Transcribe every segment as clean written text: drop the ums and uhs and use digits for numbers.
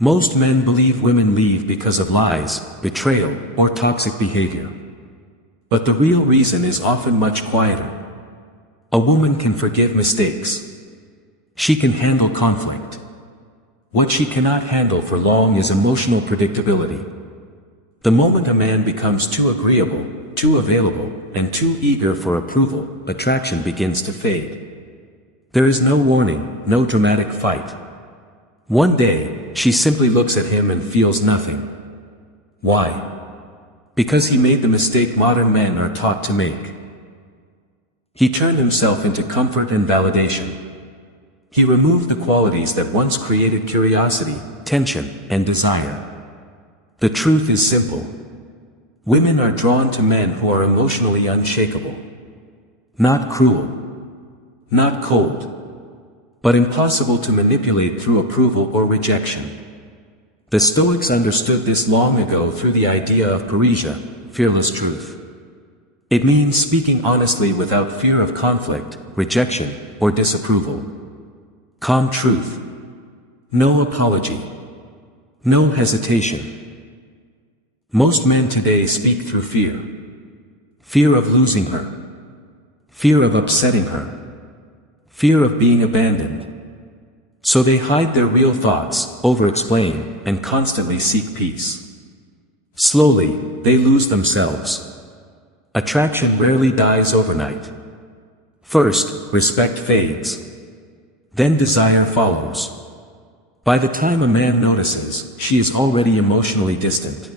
Most men believe women leave because of lies, betrayal, or toxic behavior. But the real reason is often much quieter. A woman can forgive mistakes. She can handle conflict. What she cannot handle for long is emotional predictability. The moment a man becomes too agreeable, too available, and too eager for approval, attraction begins to fade. There is no warning, no dramatic fight. One day, she simply looks at him and feels nothing. Why? Because he made the mistake modern men are taught to make. He turned himself into comfort and validation. He removed the qualities that once created curiosity, tension, and desire. The truth is simple. Women are drawn to men who are emotionally unshakable. Not cruel. Not cold. But impossible to manipulate through approval or rejection. The Stoics understood this long ago through the idea of parrhesia, fearless truth. It means speaking honestly without fear of conflict, rejection, or disapproval. Calm truth. No apology. No hesitation. Most men today speak through fear. Fear of losing her. Fear of upsetting her. Fear of being abandoned. So they hide their real thoughts, over-explain, and constantly seek peace. Slowly, they lose themselves. Attraction rarely dies overnight. First, respect fades. Then desire follows. By the time a man notices, she is already emotionally distant.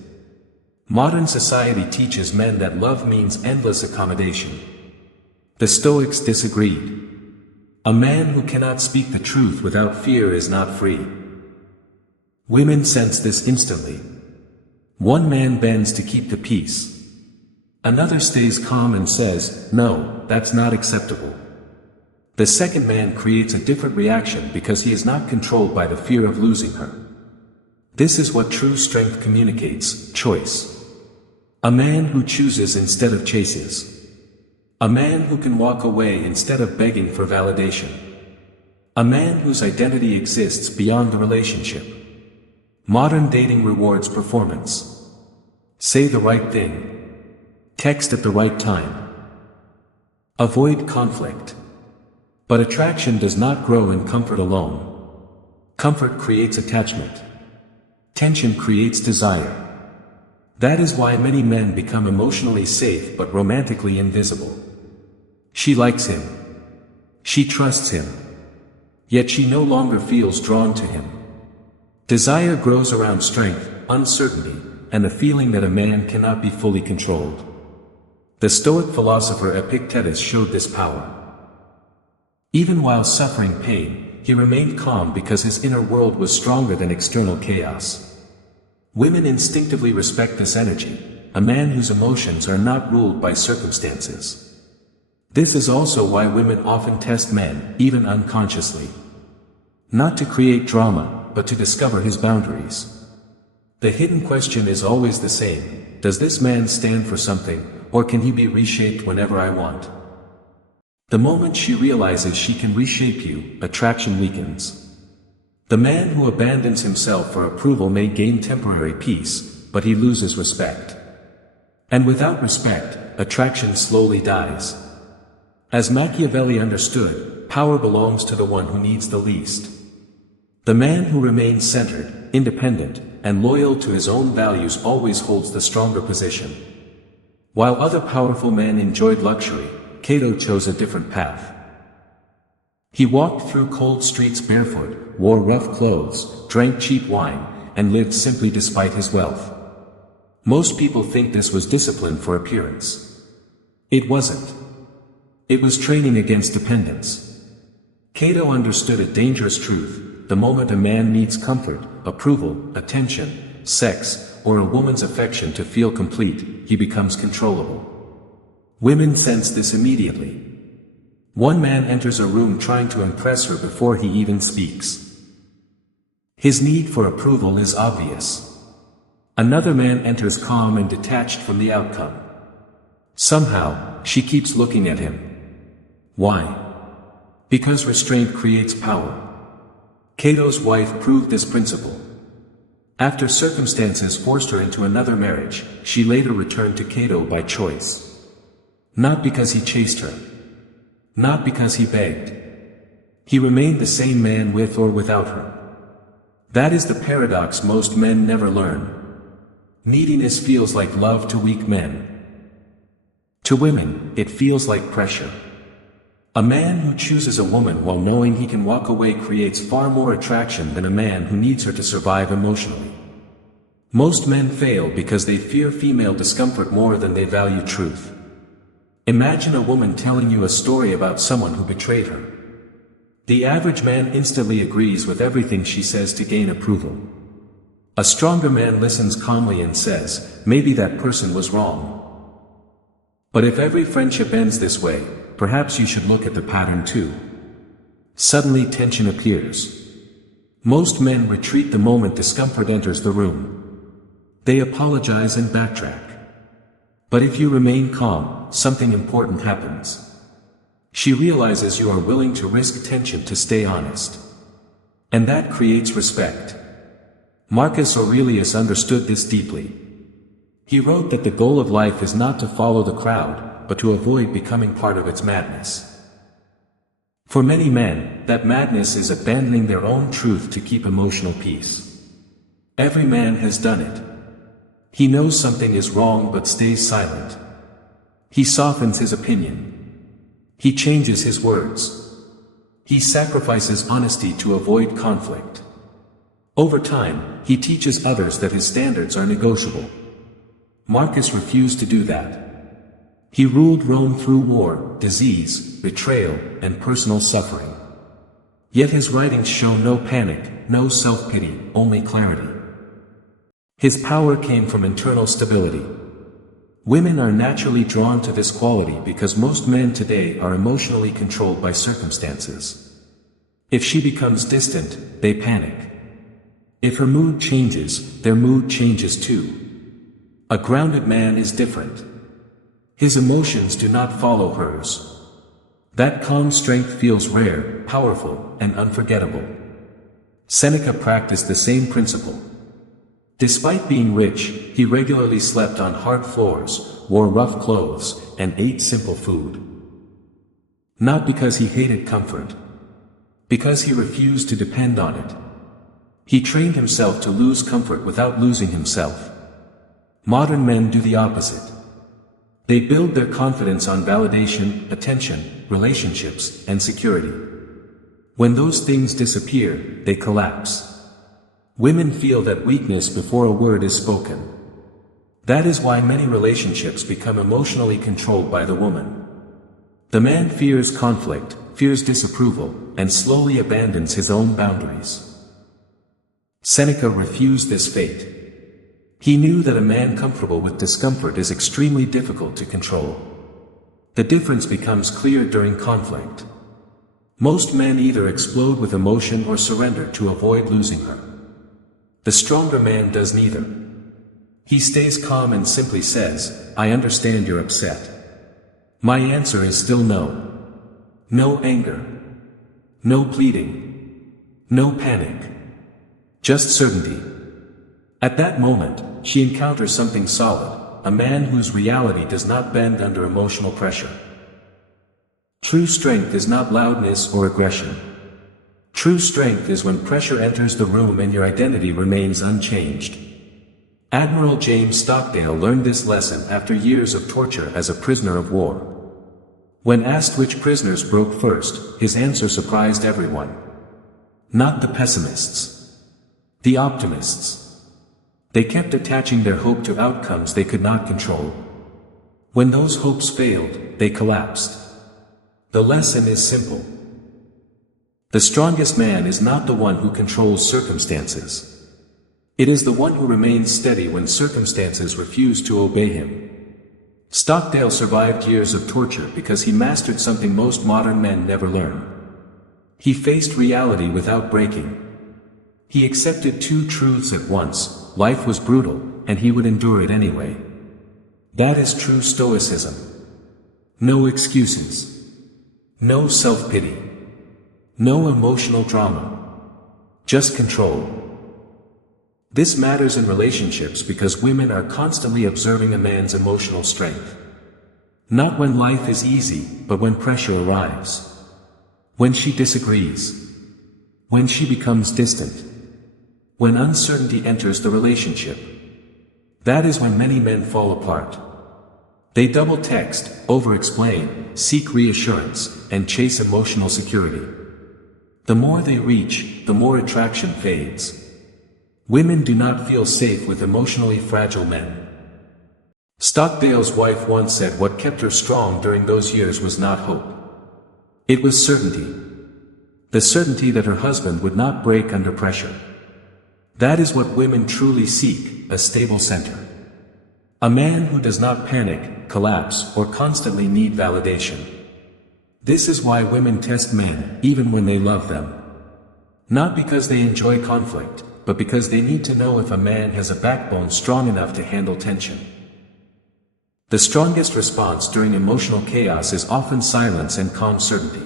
Modern society teaches men that love means endless accommodation. The Stoics disagreed. A man who cannot speak the truth without fear is not free. Women sense this instantly. One man bends to keep the peace. Another stays calm and says, "No, that's not acceptable." The second man creates a different reaction because he is not controlled by the fear of losing her. This is what true strength communicates: choice. A man who chooses instead of chases. A man who can walk away instead of begging for validation. A man whose identity exists beyond the relationship. Modern dating rewards performance. Say the right thing. Text at the right time. Avoid conflict. But attraction does not grow in comfort alone. Comfort creates attachment. Tension creates desire. That is why many men become emotionally safe but romantically invisible. She likes him. She trusts him. Yet she no longer feels drawn to him. Desire grows around strength, uncertainty, and the feeling that a man cannot be fully controlled. The Stoic philosopher Epictetus showed this power. Even while suffering pain, he remained calm because his inner world was stronger than external chaos. Women instinctively respect this energy, a man whose emotions are not ruled by circumstances. This is also why women often test men, even unconsciously. Not to create drama, but to discover his boundaries. The hidden question is always the same: does this man stand for something, or can he be reshaped whenever I want? The moment she realizes she can reshape you, attraction weakens. The man who abandons himself for approval may gain temporary peace, but he loses respect. And without respect, attraction slowly dies. As Machiavelli understood, power belongs to the one who needs the least. The man who remains centered, independent, and loyal to his own values always holds the stronger position. While other powerful men enjoyed luxury, Cato chose a different path. He walked through cold streets barefoot, wore rough clothes, drank cheap wine, and lived simply despite his wealth. Most people think this was discipline for appearance. It wasn't. It was training against dependence. Cato understood a dangerous truth: the moment a man needs comfort, approval, attention, sex, or a woman's affection to feel complete, he becomes controllable. Women sense this immediately. One man enters a room trying to impress her before he even speaks. His need for approval is obvious. Another man enters calm and detached from the outcome. Somehow, she keeps looking at him. Why? Because restraint creates power. Cato's wife proved this principle. After circumstances forced her into another marriage, she later returned to Cato by choice. Not because he chased her. Not because he begged. He remained the same man with or without her. That is the paradox most men never learn. Neediness feels like love to weak men. To women, it feels like pressure. A man who chooses a woman while knowing he can walk away creates far more attraction than a man who needs her to survive emotionally. Most men fail because they fear female discomfort more than they value truth. Imagine a woman telling you a story about someone who betrayed her. The average man instantly agrees with everything she says to gain approval. A stronger man listens calmly and says, maybe that person was wrong. But if every friendship ends this way, perhaps you should look at the pattern too. Suddenly tension appears. Most men retreat the moment discomfort enters the room. They apologize and backtrack. But if you remain calm, something important happens. She realizes you are willing to risk tension to stay honest. And that creates respect. Marcus Aurelius understood this deeply. He wrote that the goal of life is not to follow the crowd, but to avoid becoming part of its madness. For many men, that madness is abandoning their own truth to keep emotional peace. Every man has done it. He knows something is wrong but stays silent. He softens his opinion. He changes his words. He sacrifices honesty to avoid conflict. Over time, he teaches others that his standards are negotiable. Marcus refused to do that. He ruled Rome through war, disease, betrayal, and personal suffering. Yet his writings show no panic, no self-pity, only clarity. His power came from internal stability. Women are naturally drawn to this quality because most men today are emotionally controlled by circumstances. If she becomes distant, they panic. If her mood changes, their mood changes too. A grounded man is different. His emotions do not follow hers. That calm strength feels rare, powerful, and unforgettable. Seneca practiced the same principle. Despite being rich, he regularly slept on hard floors, wore rough clothes, and ate simple food. Not because he hated comfort. Because he refused to depend on it. He trained himself to lose comfort without losing himself. Modern men do the opposite. They build their confidence on validation, attention, relationships, and security. When those things disappear, they collapse. Women feel that weakness before a word is spoken. That is why many relationships become emotionally controlled by the woman. The man fears conflict, fears disapproval, and slowly abandons his own boundaries. Seneca refused this fate. He knew that a man comfortable with discomfort is extremely difficult to control. The difference becomes clear during conflict. Most men either explode with emotion or surrender to avoid losing her. The stronger man does neither. He stays calm and simply says, I understand you're upset. My answer is still no. No anger. No pleading. No panic. Just certainty. At that moment, she encounters something solid, a man whose reality does not bend under emotional pressure. True strength is not loudness or aggression. True strength is when pressure enters the room and your identity remains unchanged. Admiral James Stockdale learned this lesson after years of torture as a prisoner of war. When asked which prisoners broke first, his answer surprised everyone. Not the pessimists. The optimists. They kept attaching their hope to outcomes they could not control. When those hopes failed, they collapsed. The lesson is simple. The strongest man is not the one who controls circumstances. It is the one who remains steady when circumstances refuse to obey him. Stockdale survived years of torture because he mastered something most modern men never learn. He faced reality without breaking. He accepted two truths at once: life was brutal, and he would endure it anyway. That is true Stoicism. No excuses. No self-pity. No emotional drama. Just control. This matters in relationships because women are constantly observing a man's emotional strength. Not when life is easy, but when pressure arrives. When she disagrees. When she becomes distant. When uncertainty enters the relationship. That is when many men fall apart. They double text, over-explain, seek reassurance, and chase emotional security. The more they reach, the more attraction fades. Women do not feel safe with emotionally fragile men. Stockdale's wife once said what kept her strong during those years was not hope. It was certainty. The certainty that her husband would not break under pressure. That is what women truly seek, a stable center. A man who does not panic, collapse, or constantly need validation. This is why women test men, even when they love them. Not because they enjoy conflict, but because they need to know if a man has a backbone strong enough to handle tension. The strongest response during emotional chaos is often silence and calm certainty.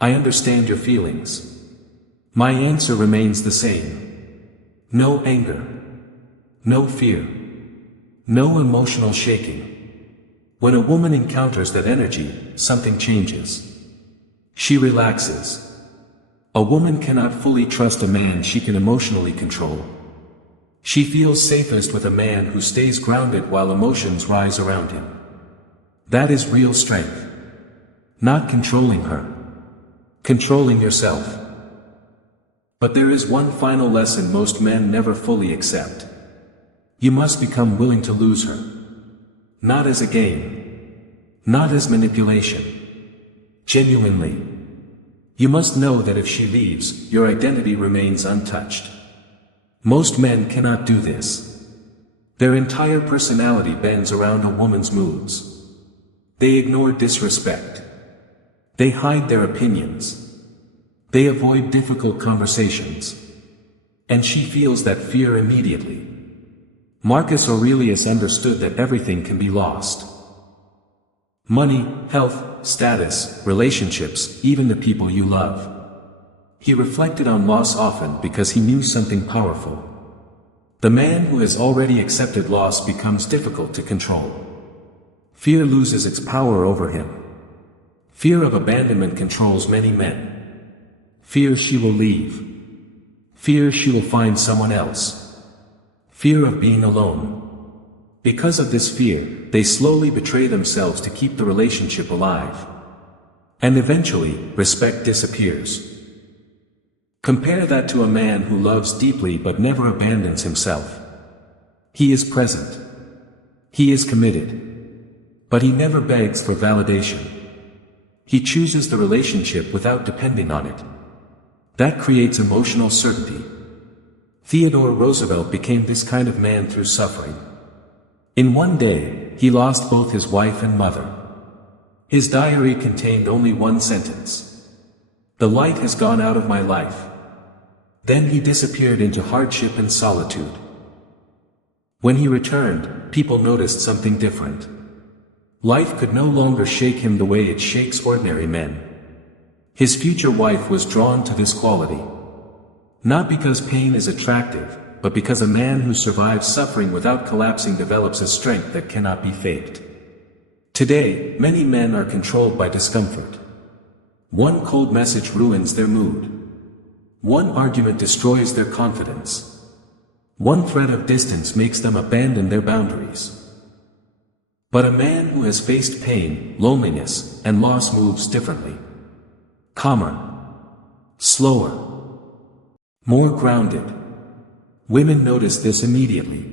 I understand your feelings. My answer remains the same. No anger. No fear. No emotional shaking. When a woman encounters that energy, something changes. She relaxes. A woman cannot fully trust a man she can emotionally control. She feels safest with a man who stays grounded while emotions rise around him. That is real strength. Not controlling her. Controlling yourself. But there is one final lesson most men never fully accept. You must become willing to lose her. Not as a game. Not as manipulation. Genuinely. You must know that if she leaves, your identity remains untouched. Most men cannot do this. Their entire personality bends around a woman's moods. They ignore disrespect. They hide their opinions. They avoid difficult conversations. And she feels that fear immediately. Marcus Aurelius understood that everything can be lost. Money, health, status, relationships, even the people you love. He reflected on loss often because he knew something powerful. The man who has already accepted loss becomes difficult to control. Fear loses its power over him. Fear of abandonment controls many men. Fear she will leave. Fear she will find someone else. Fear of being alone. Because of this fear, they slowly betray themselves to keep the relationship alive. And eventually, respect disappears. Compare that to a man who loves deeply but never abandons himself. He is present. He is committed. But he never begs for validation. He chooses the relationship without depending on it. That creates emotional certainty. Theodore Roosevelt became this kind of man through suffering. In one day, he lost both his wife and mother. His diary contained only one sentence. The light has gone out of my life. Then he disappeared into hardship and solitude. When he returned, people noticed something different. Life could no longer shake him the way it shakes ordinary men. His future wife was drawn to this quality. Not because pain is attractive, but because a man who survives suffering without collapsing develops a strength that cannot be faked. Today, many men are controlled by discomfort. One cold message ruins their mood. One argument destroys their confidence. One threat of distance makes them abandon their boundaries. But a man who has faced pain, loneliness, and loss moves differently. Calmer. Slower. More grounded. Women notice this immediately.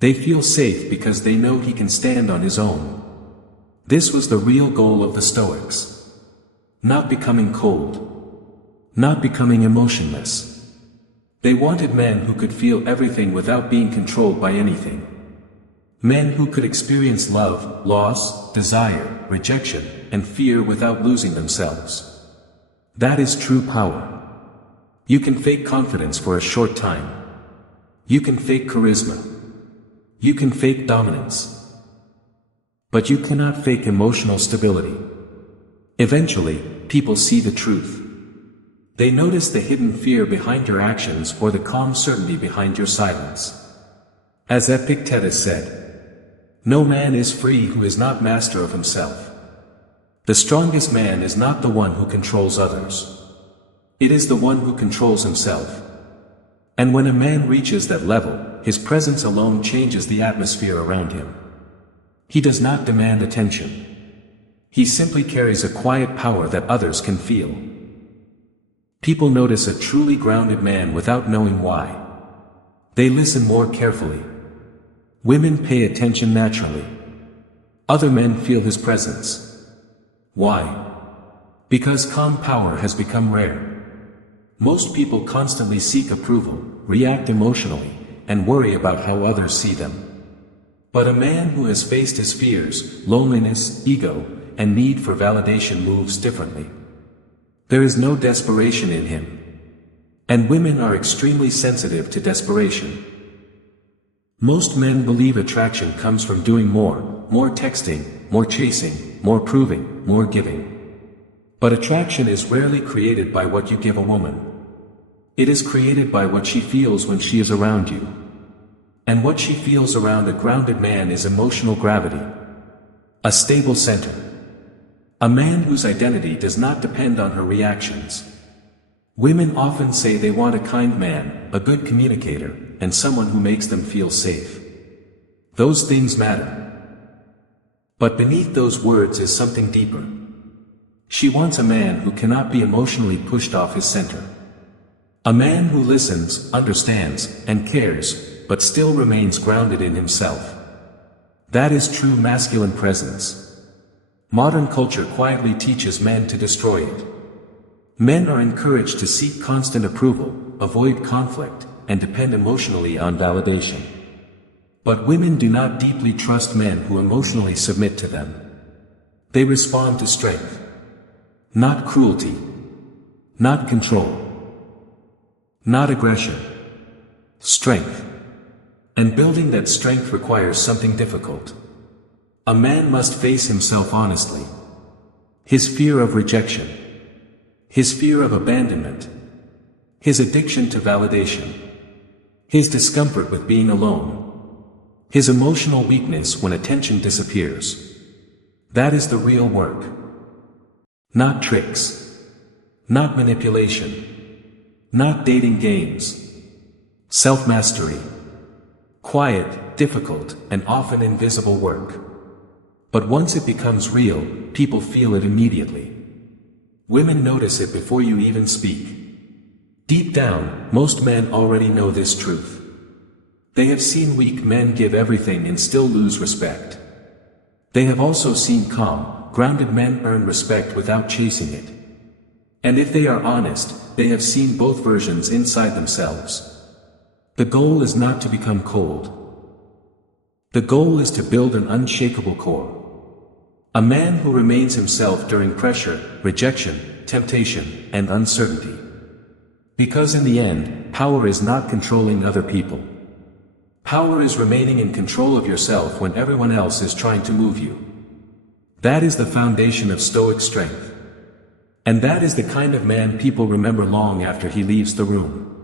They feel safe because they know he can stand on his own. This was the real goal of the Stoics. Not becoming cold. Not becoming emotionless. They wanted men who could feel everything without being controlled by anything. Men who could experience love, loss, desire, rejection, and fear without losing themselves. That is true power. You can fake confidence for a short time. You can fake charisma. You can fake dominance. But you cannot fake emotional stability. Eventually, people see the truth. They notice the hidden fear behind your actions or the calm certainty behind your silence. As Epictetus said, "No man is free who is not master of himself." The strongest man is not the one who controls others. It is the one who controls himself. And when a man reaches that level, his presence alone changes the atmosphere around him. He does not demand attention. He simply carries a quiet power that others can feel. People notice a truly grounded man without knowing why. They listen more carefully. Women pay attention naturally. Other men feel his presence. Why? Because calm power has become rare. Most people constantly seek approval, react emotionally, and worry about how others see them. But a man who has faced his fears, loneliness, ego, and need for validation moves differently. There is no desperation in him. And women are extremely sensitive to desperation. Most men believe attraction comes from doing more texting, more chasing, more proving, more giving. But attraction is rarely created by what you give a woman. It is created by what she feels when she is around you. And what she feels around a grounded man is emotional gravity. A stable center. A man whose identity does not depend on her reactions. Women often say they want a kind man, a good communicator, and someone who makes them feel safe. Those things matter. But beneath those words is something deeper. She wants a man who cannot be emotionally pushed off his center. A man who listens, understands, and cares, but still remains grounded in himself. That is true masculine presence. Modern culture quietly teaches men to destroy it. Men are encouraged to seek constant approval, avoid conflict, and depend emotionally on validation. But women do not deeply trust men who emotionally submit to them. They respond to strength. Not cruelty. Not control. Not aggression. Strength. And building that strength requires something difficult. A man must face himself honestly. His fear of rejection. His fear of abandonment. His addiction to validation. His discomfort with being alone. His emotional weakness when attention disappears. That is the real work. Not tricks. Not manipulation. Not dating games. Self-mastery. Quiet, difficult, and often invisible work. But once it becomes real, people feel it immediately. Women notice it before you even speak. Deep down, most men already know this truth. They have seen weak men give everything and still lose respect. They have also seen calm, grounded men earn respect without chasing it. And if they are honest, they have seen both versions inside themselves. The goal is not to become cold. The goal is to build an unshakable core. A man who remains himself during pressure, rejection, temptation, and uncertainty. Because in the end, power is not controlling other people. Power is remaining in control of yourself when everyone else is trying to move you. That is the foundation of Stoic strength. And that is the kind of man people remember long after he leaves the room.